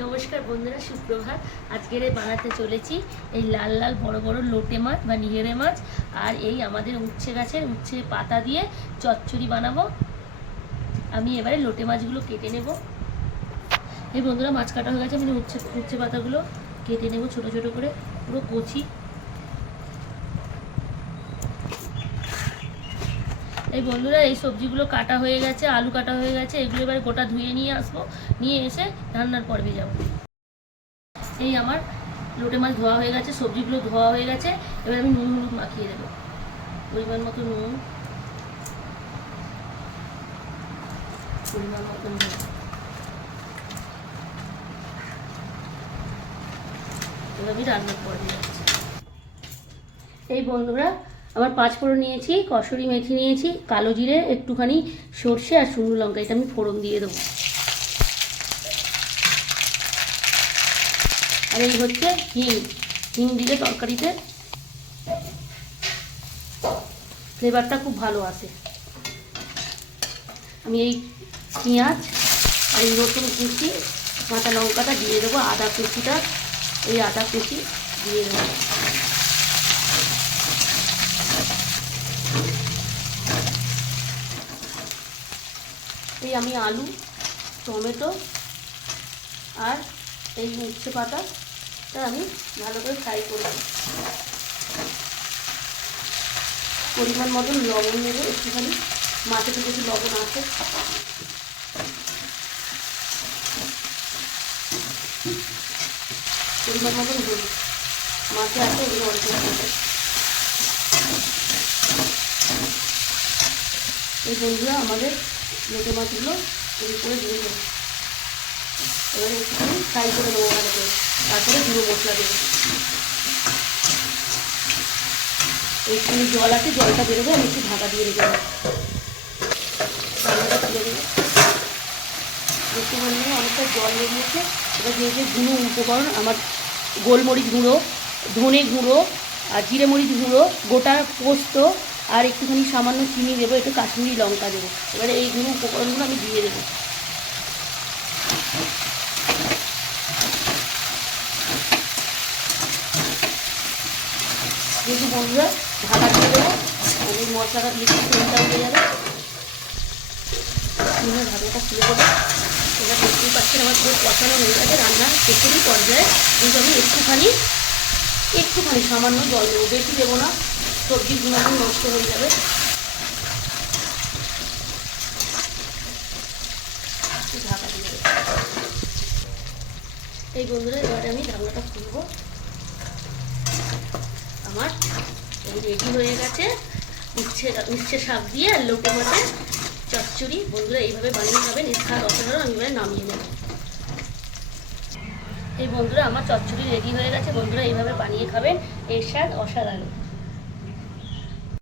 নমস্কার বন্ধুরা, সুপ্রভাত। আজকের বানাতে চলেছি এই লাল লাল বড় বড় লোটে মাছ বা নিহেরে মাছ, আর এই আমাদের উচ্ছে গাছের উচ্ছে পাতা দিয়ে চচ্চড়ি বানাবো। আমি এবারে লোটে মাছগুলো কেটে নেব। এই বন্ধুরা, মাছ কাটা হয়ে গেছে, আমি উচ্ছে উচ্ছে পাতাগুলো কেটে নেব ছোট ছোট করে, পুরো কচি। এই বন্ধুরা, এই সবজিগুলো কাটা হয়ে গেছে, আলু কাটা হয়ে গেছে, এগুলো এবার গোটা ধুয়ে নিয়ে আসব, নিয়ে এসে রান্নার পর্বে যাব। এই আমার লোটে মাছ ধোয়া হয়ে গেছে, সবজিগুলো ধোয়া হয়ে গেছে, এবার আমি নুন হলুদ মাখিয়ে দেবো। পরিমাণ মতো নুন। পরিমাণ মতো নুন। এবার আমি রান্নার পর্বে যাচ্ছি। এই বন্ধুরা আমার পাঁচ ফোড়ন নিয়েছি, কসুরি মেথি নিয়েছি, কালো জিরে, একটুখানি সর্ষে আর শুকনো লঙ্কা, এটা আমি ফোড়ন দিয়ে দেবো। আর এই হচ্ছে হিম হিম দিলে তরকারিতে ফ্লেভারটা খুব ভালো আসে। আমি এই পেঁয়াজ আর এই রসুন কুচি, কাঁচা লঙ্কাটা দিয়ে দেবো, আদা কুচিটা, এই আদা কুচি দিয়ে দেবো। আমি আলু, টমেটো আর এই উচ্ছে পাতাটা আমি ভালো করে ফ্রাই করব পরিমাণ মতন লবণ নেব একটুখানি, মাছে তো কিছু লবণ আছে। পরিমাণ মতন হলুদ, মাছে আছে ওগুলো অল্প এই বন্ধুরা, আমাদের লোটে মাছগুলো এর উপরে দিয়ে দেবো এবারে একটুখানি ফ্রাই করে দেবো ভালো করে। তারপরে গুঁড়ো মশলা দেবো। একটুখানি জল আছে, জলটা বেরোবে, আমি একটু ঢাকা দিয়ে রেখে দেবো। রান্নাটা তুলে দেবো দেখতে অনেকটা জল বেরিয়েছে এবার যে যে গুঁড়ো উপকরণ, আমার গোলমরিচ গুঁড়ো, ধনে গুঁড়ো, আর জিরে মরিচ গুঁড়ো, গোটা পোস্ত আর একটুখানি সামান্য চিনি দেবো, একটু কাশ্মীরি লঙ্কা দেবো। এবারে এইগুলো উপকরণগুলো আমি দিয়ে দেবো। যেহেতু বন্ধুরা, ঢাকা দিয়ে দেবো আমি মশলাটা দিয়ে তেলটা উঠে যাবে নিয়ে ঢাকাটা খুলে দেবো। এবার দেখতেই পাচ্ছেন আমার পুরো কষানো হয়ে গেছে, রান্না শেষেরই পর্যায়ে। কিন্তু আমি একটুখানি একটুখানি সামান্য জল দেবো, বেশি দেবো না। সবজির গুণাগুণ নষ্ট হয়ে যাবে। এই বন্ধুরা, এবারে আমি ঢাকনাটা খুলবো। আমার রেডি হয়ে গেছে। উচ্ছে উচ্ছে শাক দিয়ে আর লোটে মাছের চচ্চড়ি। বন্ধুরা, এইভাবে বানিয়ে খাবেন স্বাদ অসাধারণ আমি এবারে নামিয়ে নেব। এই বন্ধুরা, আমার চচ্চড়ি রেডি হয়ে গেছে। বন্ধুরা, এইভাবে বানিয়ে খাবেন। এর স্বাদ অসাধারণ।